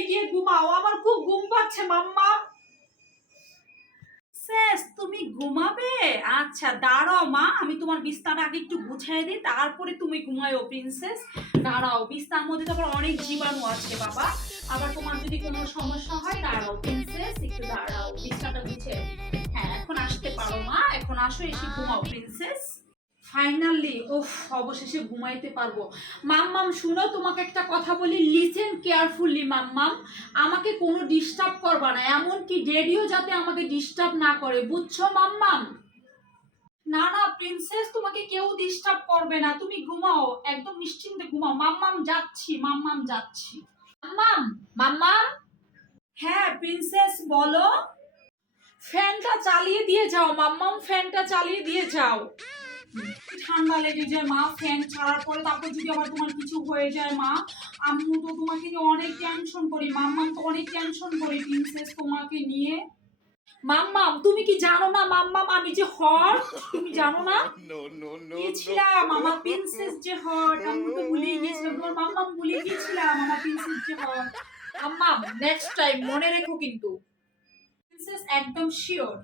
রুমে গিয়ে ঘুমাও, আমার খুব ঘুম পাচ্ছে মাম্মা। শেষ, তুমি ঘুমাবে? আচ্ছা দাঁড়াও মা, আমি তোমার বিছানাটা আগে একটু গুছিয়ে দিই, তারপরে তুমি ঘুমায়ো প্রিন্সেস। দাঁড়াও, বিছানার মধ্যে তো আবার অনেক জীবাণু আছে বাবা, আবার তোমার যদি কোনো সমস্যা হয়। দাঁড়াও প্রিন্সেস, একটু দাঁড়াও, বিছানাটা গুছিয়ে। হ্যাঁ এখন আসতে পারো মা, এখন আসো, এসে ঘুমাও প্রিন্সেস। ফাইনালি ওফ, অবশেষে ঘুমাইতে পারবো। মাম্মাম শুনো, তোমাকে একটা কথা বলি, লিসেন কেয়ারফুলি মাম্মাম। আমাকে কোনো ডিস্টার্ব করবা না, এমনকি রেডিও যাতে আমাকে ডিস্টার্ব না করে, বুঝছো মাম্মাম? না না প্রিন্সেস, তোমাকে কেউ ডিস্টার্ব করবে না, তুমি ঘুমাও, একদম নিশ্চিন্তে ঘুমাও। মাম্মাম যাচ্ছি, মাম্মাম যাচ্ছি। মাম্মাম, মাম্মাম। হ্যাঁ প্রিন্সেস বলো। ফ্যানটা চালিয়ে দিয়ে যাও মাম্মাম, ফ্যানটা চালিয়ে দিয়ে যাও। ঠান্ডা লেগে যায় মা, ফ্যান ছাড়ার পরে তারপর যদি আবার তোমার কিছু হয়ে যায় মা। আম্মু তো তোমাকে নিয়ে অনেক টেনশন করি, মাম্মাম তো অনেক টেনশন করি প্রিন্সেস তোমাকে নিয়ে। মাম্মাম তুমি কি জানো না মাম্মাম, আমি যে হট, তুমি জানো না? গিয়েছিলাম আমার প্রিন্সেস যে হট, আমি তো ভুলেই গিয়েছিলাম, তোমার মাম্মাম ভুলে গিয়েছিলাম আমার প্রিন্সেস যে হট। মাম্মাম নেক্সট টাইম মনে রেখো কিন্তু, প্রিন্সেস একদম শিওর।